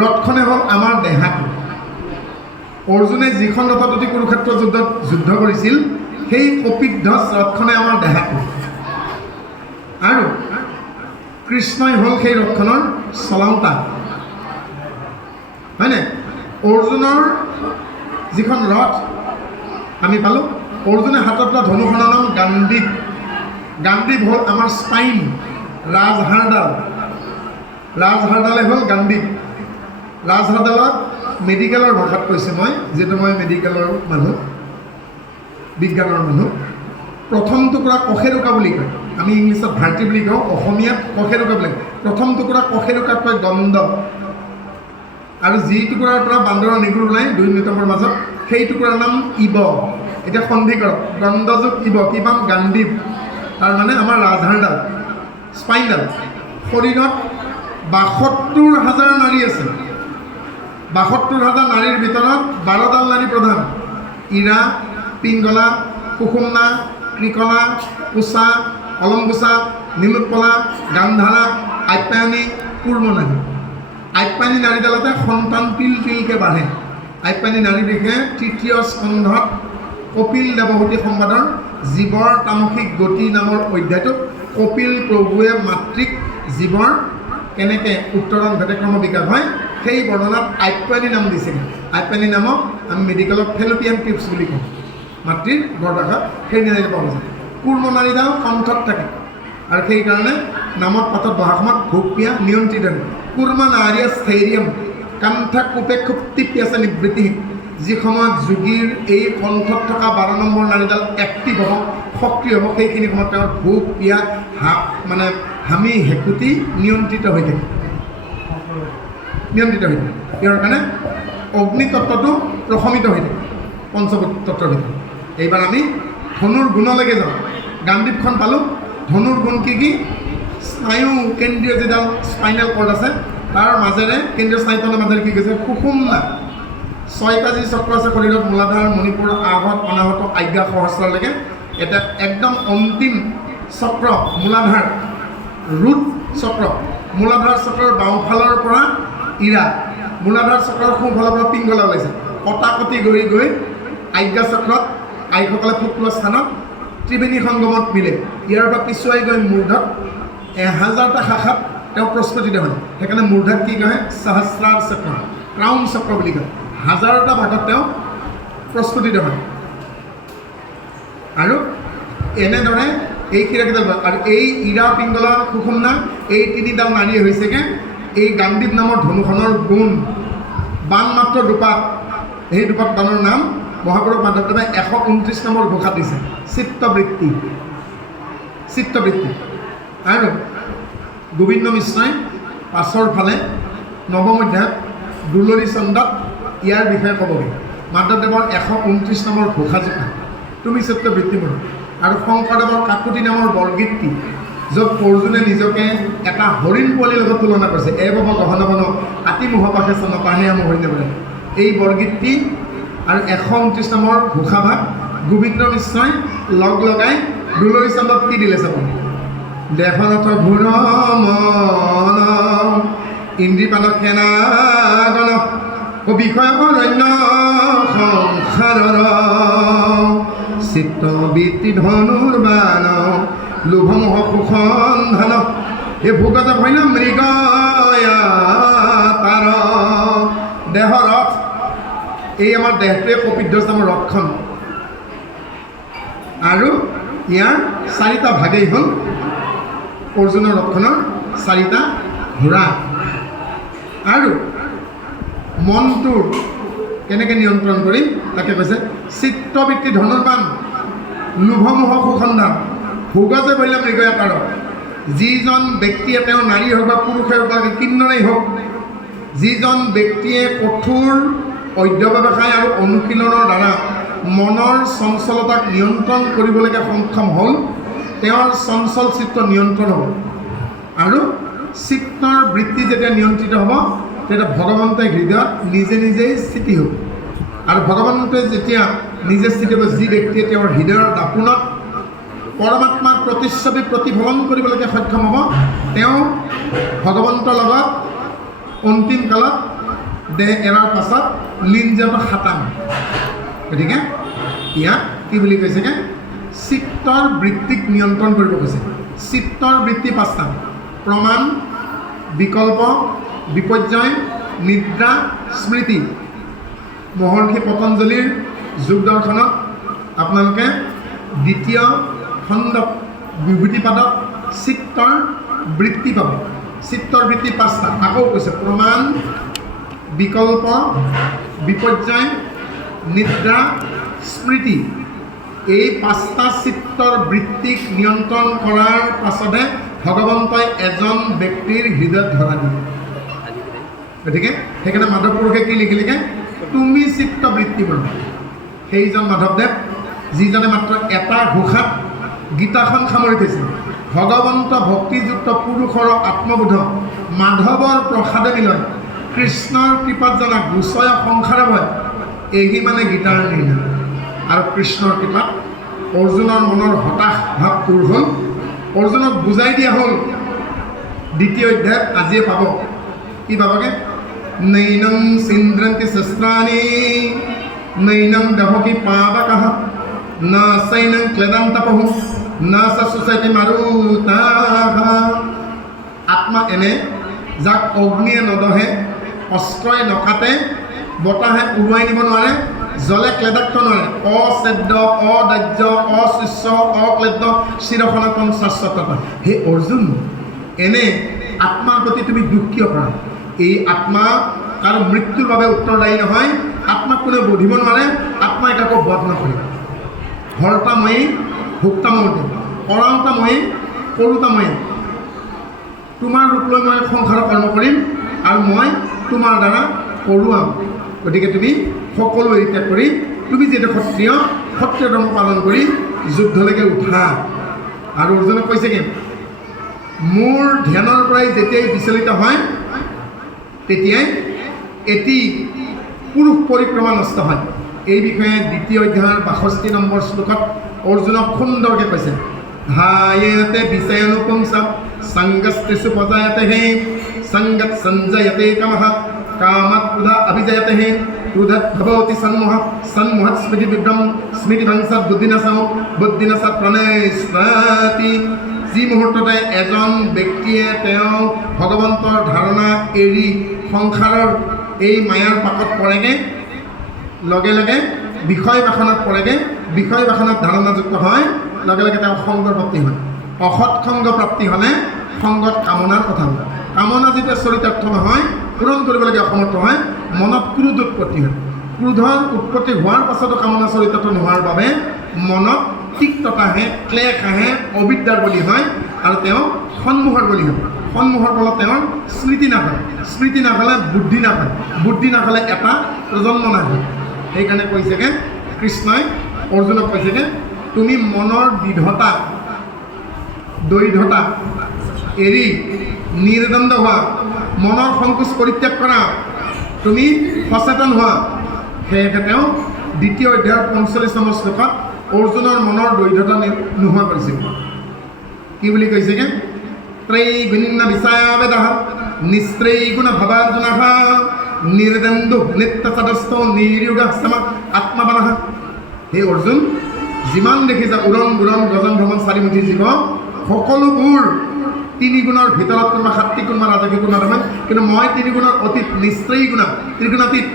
ৰথখনে হ'ল আমাৰ দেহাটো। অৰ্জুনে যিখন ৰথত উঠি কুৰুক্ষেত্ৰ যুদ্ধত যুদ্ধ কৰিছিল সেই কপিধ্বজ ৰথখনে আমাৰ দেহাটো আৰু কৃষ্ণই হ'ল সেই ৰথখনৰ চলাওঁতা হয়নে অৰ্জুনৰ যিখন ৰথ আমি পালোঁ অৰ্জুনে হাতত লোৱা ধনুখনৰ নাম গাণ্ডীৱ গাণ্ডীৱ হ'ল আমাৰ স্পাইন ৰাজহাড়ডালে হ'ল গাণ্ডীৱ ৰাজহাড়ডালত মেডিকেলৰ ভাষাত কৈছোঁ মই যিহেতু মই মেডিকেলৰ মানুহ বিজ্ঞানৰ মানুহ প্ৰথম টুকুৰা কশেৰুকা বুলি কয় আমি ইংলিছত ভাৰতী বুলি কওঁ অসমীয়াত কশেৰুকা বুলি কয় প্ৰথম টুকুৰা কশেৰুকাক কয় গণ্ড আৰু যি টুকুৰাৰ পৰা বান্দৰৰ নিগুৰ ওলাই 2 মিনিটৰ মাজত সেই টুকুৰাৰ নাম ইব এতিয়া সন্ধি কৰক গণ্ডযোগ ইব কি পাম গাণ্ডীৱ তাৰ মানে আমাৰ ৰাজহাড়ডাল স্পাইনডাল শৰীৰত ৭২,০০০ নাৰী আছে ৭২,০০০ নাৰীৰ ভিতৰত ১২ডাল নাৰী প্ৰধান ইৰা পিংগলা কুসুমনা কৃকলা কুচা অলম্বুচা নীলোৎপলা গান্ধাৰা আপ্যায়নী কুৰ্মনাৰী আপ্যায়নী নাৰীডালতে সন্তান তিল তিলকৈ বাঢ়ে আপ্যায়নী নাৰী বিষয়ে ৩য় স্কন্ধত কপিল দেৱহূতি সংবাদৰ জীৱৰ তামসিক গতি নামৰ অধ্যায়টোত কপিল প্ৰভুৱে মাতৃক জীৱৰ কেনেকৈ উত্তৰণ ঘটেক্ৰম বিকাশ হয় সেই বৰ্ণনাত আপ্যায়নী নাম দিছিল আপ্যায়নী নামক আমি মেডিকেলত ফেলোপিয়ান টিপছ বুলি কওঁ মাতৃৰ বৰভাষাত সেই নাৰীৰ পোৱা যায় কুৰ্ম নাৰীডাল কণ্ঠত থাকে আৰু সেইকাৰণে নামত পাতত বহা সময়ত ভোক পিয়াহ নিয়ন্ত্ৰিত কুৰ্ম নাৰীয় স্থৈৰ্যম কাণ্ঠা কোপে খুপ্তি পিয়াছে নিবৃত্তি যি সময়ত যোগীৰ এই কণ্ঠত থকা 12 নম্বৰ নাৰীডাল এক্টিভ হ'ব সক্ৰিয় হ'ব সেইখিনি সময়ত তেওঁৰ ভোক পিয়াহ মানে হামি হেকুটি নিয়ন্ত্ৰিত হৈ থাকে ইয়াৰ কাৰণে অগ্নিতত্ত্বটো প্ৰশমিত হৈ থাকে পঞ্চভূত তত্ত্বৰ ভিতৰত এইবাৰ আমি ধনুৰ গুণলৈকে যাওঁ গাণ্ডীৱখন পালোঁ ধনুৰ গুণ কি স্নায়ু কেন্দ্ৰীয় যিডাল স্পাইনেল কৰ্ড আছে তাৰ মাজেৰে কেন্দ্ৰীয় স্নায়ুতলৰ মাজেৰে কি কৈছে সুষুম্না 6টা যি চক্ৰ আছে শৰীৰত মূলাধাৰ মণিপুৰ আহত অনাহত আজ্ঞা সহস্ৰলৈকে এটা একদম অন্তিম চক্ৰ মূলাধাৰ ৰুট চক্ৰ মূলাধাৰ চক্ৰৰ বাওঁফালৰ পৰা ইৰা মূলাধাৰ চক্ৰৰ সোঁফালৰ পৰা পিংগলা ওলাইছে কটাকটি গৈ গৈ আজ্ঞা চক্ৰত আইসকলে ফুট লোৱা স্থানত ত্ৰিবেণী সংগমত মিলে ইয়াৰ পৰা পিছুৱাই গৈ মূৰ্ধত 1000টা শাখাত তেওঁ প্ৰস্ফুটিত হয় সেইকাৰণে মূৰ্ধাক কি কয় সহস্ৰাৰ চক্ৰ ক্ৰাউন চক্ৰ বুলি কয় 1000টা ভাগত তেওঁ প্ৰস্ফুটিত হয় আৰু এনেদৰে এই ক্ৰীড়াকেইডাল আৰু এই ইৰা পিংগলা সুষুম্না এই 3ডাল নাৰী হৈছেগৈ এই গাণ্ডীৱ নামৰ ধনুখনৰ গুণ বান মাত্ৰ দুপাত সেই দুপাত বানৰ নাম মহাপুৰুষ মাধৱদেৱে 129 নম্বৰ ঘোষাত দিছে চিত্তবৃত্তি আৰু গোবিন্দ মিশ্ৰই পাছৰ ফালে নৱম অধ্যায়ত দুলৰী চন্দাত ইয়াৰ বিষয়ে ক'বগৈ মাধৱদেৱৰ 129 নম্বৰ ঘোষাজোপা তুমি চিত্তবৃত্তিমূলক আৰু শংকৰদেৱৰ কাকুতি নামৰ বৰগীতটি য'ত অৰ্জুনে নিজকে এটা হৰিণ পোৱালিৰ লগত তুলনা কৰিছে এবাব গহনবন আতি মোহপাশে চনপাহেয়া মোহৰিণে বোলে এই বৰগীতটি আৰু 129 নম্বৰ ঘোষাভাগ গোবিন্দ মিশ্ৰই লগাই দুলৰী চন্দত কি দিলে চাব দেশনাথ ভূৰমন ইন্দ্ৰীপাল সেনাগণ বিষয় অৰণ্য সংসাৰৰ চিত্তবৃত্তি ধনুৰ্বাণ লোভমোহ সুসন্ধান হে ভোগত ভৈন মৃগয়া তাৰ দেহ ৰথ এই আমাৰ দেহটোৱে কপিধ্বজ নামৰ ৰথখন আৰু ইয়াৰ 4টা ভাগেই হ'ল অৰ্জুনৰ ৰথখনৰ 4টা ঘোঁৰা আৰু মনটোৰ কেনেকৈ নিয়ন্ত্ৰণ কৰিম তাকে কৈছে চিত্তবৃত্তি ধনুৰ্বাণ লোভমোহ সুসন্ধান ভোগজে বৈলা মৃগয়া তাৰ যিজন ব্যক্তিয়ে তেওঁ নাৰী হওক বা পুৰুষে হওক বা কিন্নৰেই হওক যিজন ব্যক্তিয়ে কঠোৰ অধ্যৱসায় আৰু অনুশীলনৰ দ্বাৰা মনৰ চঞ্চলতাক নিয়ন্ত্ৰণ কৰিবলৈকে সক্ষম হ'ল তেওঁৰ চঞ্চল চিত্ত নিয়ন্ত্ৰণ হ'ব আৰু চিত্তৰ বৃত্তি যেতিয়া নিয়ন্ত্ৰিত হ'ব তেতিয়া ভগৱন্তই হৃদয়ত নিজেই স্থিতি হ'ব আৰু ভগৱন্তই যেতিয়া নিজে স্থিতি হ'ব যি ব্যক্তিয়ে তেওঁৰ হৃদয়ৰ দাপোণত পৰমাত্মাৰ প্ৰতিচ্ছবি প্ৰতিফলন কৰিবলৈকে সক্ষম হ'ব তেওঁ ভগৱন্তৰ লগত অন্তিম কালত দেহ এৰাৰ পাছত লিঞ্জাটো খাটাং। গতিকে ইয়াক কি বুলি কৈছেগৈ? চিত্তৰ বৃত্তিক নিয়ন্ত্ৰণ কৰিব কৈছে। চিত্তৰ বৃত্তি 5টা: প্ৰমাণ, বিকল্প, বিপৰ্যয়, নিদ্ৰা, স্মৃতি। মহৰ্ষি পতঞ্জলীৰ যোগ দৰ্শনত আপোনালোকে 2য় খণ্ড বিভূতিপাদত চিত্তৰ বৃত্তি পাব। চিত্তৰ বৃত্তি 5টা। আকৌ কৈছে প্ৰমাণ, বিকল্প, বিপৰ্যয়, নিদ্ৰা, স্মৃতি। এই 5টা চিত্তৰ বৃত্তিক নিয়ন্ত্ৰণ কৰাৰ পাছতহে ভগৱন্তই এজন ব্যক্তিৰ হৃদয়ত ধৰা দিয়ে। গতিকে সেইকাৰণে মাধৱ পুৰুষে কি লিখিলেগৈ? তুমি চিত্ত বৃত্তি বৰ্ণ। সেইজন মাধৱদেৱ যিজনে মাত্ৰ এটা ঘোষাত গীতাখন সামৰি থৈছিল। ভগৱন্ত ভক্তিযুক্ত পুৰুষৰ আত্মবোধ মাধৱৰ প্ৰসাদে মিলয়, কৃষ্ণৰ কৃপাত জনা গোচয় সংসাৰ ভয়, এহি মানে গীতাৰ নিৰ্ণয়। আৰু কৃষ্ণৰ কৃপাত অৰ্জুনৰ মনৰ হতাশ ভাৱ দূৰ হ'ল। অৰ্জুনক বুজাই দিয়া হ'ল 2য় অধ্যায়ত, আজিয়ে পাব। কি পাবগে? নৈনং সিন্দ্ৰন্তি শস্ত্ৰাণি নৈনং দহকি পাবকঃ ন সৈনং ক্লেদান্তপঃ ন সুচতি মাৰুতাঃ। আত্মা এনে যাক অগ্নিয়ে নদহে, অস্ত্ৰই নকাটে, বতাহে উৰুৱাই নিব নোৱাৰে, জলে ক্লেদাক্ত নোৱাৰে, অছেদ্য, অদাহ্য, অশিষ্য, অক্লেদ্য, চিৰসনাতন শাশ্বত। হে অৰ্জুন, এনে আত্মাৰ প্ৰতি তুমি দুখ কিয় কৰা? এই আত্মা কাৰো মৃত্যুৰ বাবে উত্তৰদায়ী নহয়। আত্মাক কোনেও বধিব নোৱাৰে। আত্মাই কাকো বধ নকৰে। হৰ্তাময়ী, ভোক্তাময়ী, কৰাওঁতাময়ী, কৰোঁতাময়ী। তোমাৰ ৰূপ লৈ মই সংসাৰৰ কৰ্ম কৰিম আৰু মই তোমাৰ দ্বাৰা কৰোৱাম। গতিকে তুমি সকলো এৰিত্যাগ কৰি তুমি যিহেতু ক্ষত্ৰিয়, ক্ষত্ৰিয় ধৰ্ম পালন কৰি যুদ্ধলৈকে উঠা। আৰু অৰ্জুনক কৈছে কি? মোৰ ধ্যানৰ পৰাই যেতিয়াই বিচলিত হয় তেতিয়াই এটি পুৰুষ পৰিক্ৰমা নষ্ট হয়। এই বিষয়ে 2য় অধ্যায়ৰ 62 নম্বৰ শ্লোকত অৰ্জুনক সুন্দৰকৈ কৈছে। ধায়েতে বিষয়ানুপুংসা সংগস্তেষু পজায়তে হে সংগত সঞ্জয়তে কামঃ কামাৎ ক্ৰোধা অভিজয়তে হে ক্ৰোধাৎ ভবতি সন্মোহ সন্মোহাৎ স্মৃতি বিভ্ৰম স্মৃতি ভ্ৰংসাৎ বুদ্ধিনাশম বুদ্ধিনাশাৎ প্ৰণয়স্মৃতি। যি মুহূৰ্ততে এজন ব্যক্তিয়ে তেওঁ ভগৱন্তৰ ধাৰণা এৰি সংসাৰৰ এই মায়াৰ পাকত পৰেগৈ, লগে লগে বিষয় বাসনাত পৰেগৈ, বিষয় বাসনাত ধাৰণাযুক্ত হয়, লগে লগে তেওঁ সংগৰ প্ৰাপ্তি হয়। অসৎ সংগ প্ৰাপ্তি হ'লে সংগত কামনাৰ কথা হয়। কামনা যেতিয়া চৰিতাৰ্থ নহয়, পূৰণ কৰিবলগীয়া অসমৰ্থ হয়, মনত ক্ৰোধ উৎপত্তি হয়। ক্ৰোধৰ উৎপত্তি হোৱাৰ পাছতো কামনা চৰিতাৰ্থ নোহোৱাৰ বাবে মনত তিক্ততা আহে, ক্লেশ আহে, অবিদ্যাৰ বলি হয় আৰু তেওঁ সন্মোহৰ বলি হয়। সন্মোহৰ ফলত তেওঁৰ স্মৃতি নাপায়, স্মৃতি নাপালে বুদ্ধি নাপায়, বুদ্ধি নাপালে এটা প্ৰজন্ম নাপায়। সেইকাৰণে কৈছেগৈ কৃষ্ণই অৰ্জুনক কৈছেগৈ, তুমি মনৰ দৃঢ়তা দৈৰ্ঘ্যতা এৰি নিৰ্দ্বন্দ্ব হোৱা, মনৰ সংকোচ পৰিত্যাগ কৰা, তুমি সচেতন হোৱা। সেয়েহে তেওঁ 2য় অধ্যায়ৰ 45 নম্বৰ শ্লোকত অৰ্জুনৰ মনৰ দৈৰ্ঘ্যতা নোহোৱা কৰিছিল। কি বুলি কৈছেগৈ? ত্ৰৈগুণ্য বিষয়াবেদঃ নিস্ত্ৰৈগুণ ভৱাৰ্জুনঃ নিৰ্দ্বন্দ্ব নিত্যসদস্থ নিৰ্য়োগঃ সম আত্মবানঃ। হে অৰ্জুন, যিমান দেখিছা উৰণ বুৰণ গজন ভ্ৰমণ চাৰিমুঠি জীৱ, সকলোবোৰ 3 গুণৰ ভিতৰত কোনোবা সাত্বিক কোনোবা ৰাজসিক কোনোবা নহয়, কিন্তু মই 3 গুণৰ অতীত নিস্ত্ৰয়ী গুণ, ত্ৰিগুণাতীত।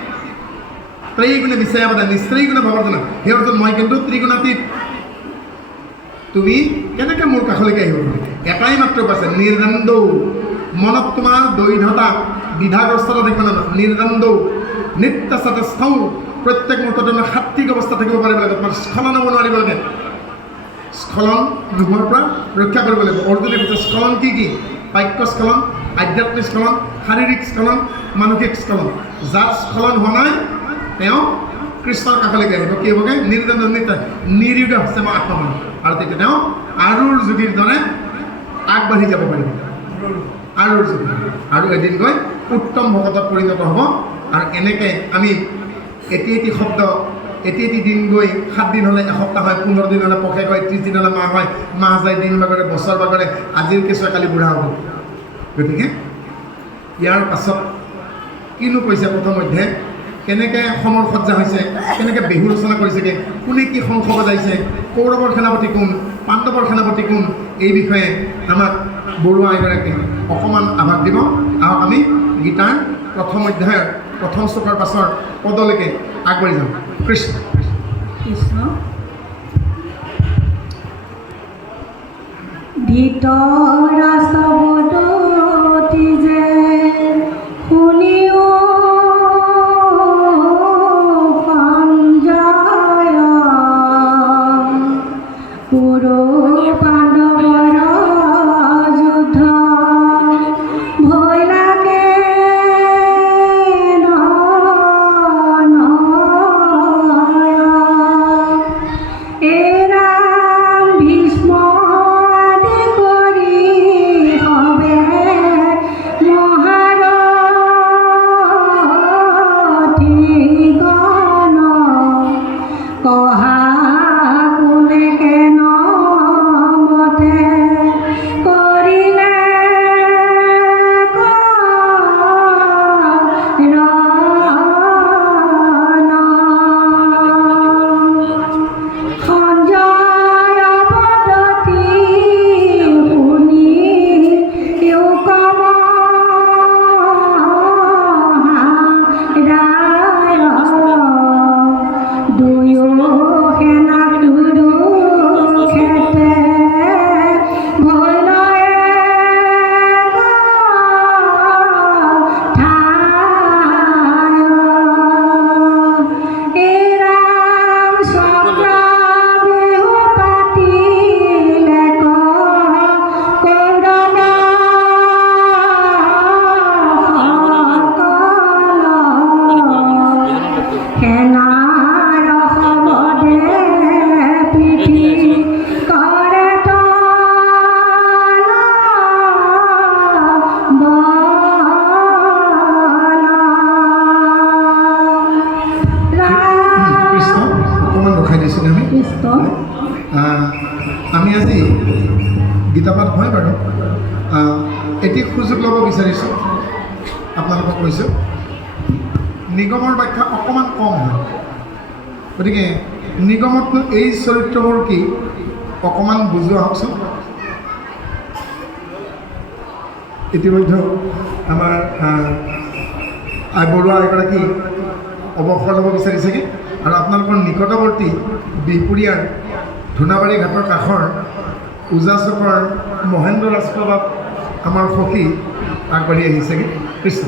ত্ৰৈগুণ বিষয়াবেদঃ নিস্ত্ৰৈগুণ ভৱাৰ্জুন। হে অৰ্জুন, মই কিন্তু ত্ৰিগুণাতীত। তুমি কেনেকৈ মোৰ কাষলৈকে আহিব? এটাই মাত্ৰ পাইছে, নিৰ্দ্বন্দ্ব। মনত তোমাৰ দৈৰ্ঘ্যতা দ্বিধাগ্ৰস্ততা থাকিব না, নিৰ্দ্বন্দ্ব নিত্যসদস্থ। প্ৰত্যেক মুহূৰ্ততে তোমাৰ সাত্বিক অৱস্থা থাকিব পাৰিব লাগে, তোমাৰ স্খলন হ'ব নোৱাৰিব লাগে। স্খলন নোহোৱাৰ পৰা ৰক্ষা কৰিব লাগিব। অৰ্জুনে কৈছে স্খলন কি কি? বাক্য স্খলন, আধ্যাত্মিক স্খলন, শাৰীৰিক স্খলন, মানসিক স্খলন। যাৰ স্খলন হোৱা নাই তেওঁ কৃষ্ণৰ কাষলৈকে আহিব। কি হ'বগৈ? নিৰ্দ্বন্দ্ব নিত্য নিৰ্য়োগ হৈছে মই আত্মবান। আৰু তেতিয়া তেওঁ আৰুৰ যোগীৰ দৰে আগবাঢ়ি যাব পাৰিব। আৰুৰ যোগী আৰু এদিন গৈ উত্তম ভকতত পৰিণত হ'ব। আৰু এনেকৈ আমি এটি শব্দ এটি দিন গৈ 7 দিন হ'লে এসপ্তাহ হয়, 15 দিন হ'লে পষেক হয়, 30 দিন হ'লে মাহ হয়, মাহ যায় দিন বাগৰে, বছৰ বাগৰে, আজিৰ কেঁচুৱা কালি বুঢ়া হ'ব। গতিকে ইয়াৰ পাছত কিনো কৈছে প্ৰথমতে কেনেকৈ সমৰ সজ্জা হৈছে কেনেকৈ বিহু ৰচনা কৰিছেগৈ কোনে কি শংখ বজাইছে কৌৰৱৰ সেনাপতি কোন পাণ্ডৱৰ সেনাপতি কোন এই বিষয়ে আমাক বৰুৱা আইগৰাকীয়ে অকণমান আভাস দিব আহক আমি গীতাৰ প্ৰথম অধ্যায়ৰ প্ৰথম শ্লোকৰ পাছৰ পদলৈকে আগবাঢ়ি যাওঁ কৃষ্ণ কৃষ্ণ ধৃতৰাষ্ট্ৰবদতি যে শুনিও সঞ্জয় পুৰু পাণ্ডৱৰ যুদ্ধ ভয় লাগে এৰাম ভীষ্ম আদি কৰি হবে মহাৰথী গণ কহা কোনে কেন মতে কৰিলে সঞ্জয় পদতি শুনি কম ৰায় দুয়ো সেনা ক্ষেত্ৰে ভয় লয়ে এৰাম চক্ৰ বিহু পাতিলে কৌৰৱ সেনাৰ শবদে পিঠি কৰে কৃষ্ণ অকণমান ৰখাই দিছিলোঁ আমি কৃষ্ণ আমি আজি গীতাপাঠ হয় বাৰু এটি সুযোগ ল'ব বিচাৰিছোঁ আপোনালোকক কৈছোঁ নিগমৰ ব্যাখ্যা অকণমান কম হয় গতিকে নিগমতনো এই চৰিত্ৰবোৰ কি অকণমান বুজোৱা হওকচোন ইতিমধ্যে আমাৰ বৰুৱা এগৰাকী অৱসৰ ল'ব বিচাৰিছেগৈ আৰু আপোনালোকৰ নিকটৱৰ্তী বিহপুৰীয়াৰ ধূনাবাৰী ঘাটৰ কাষৰ ওজা চকৰ মহেন্দ্ৰ ৰাজপ্ৰভাৱ আমাৰ সখী আগবাঢ়ি আহিছেগৈ কৃষ্ণ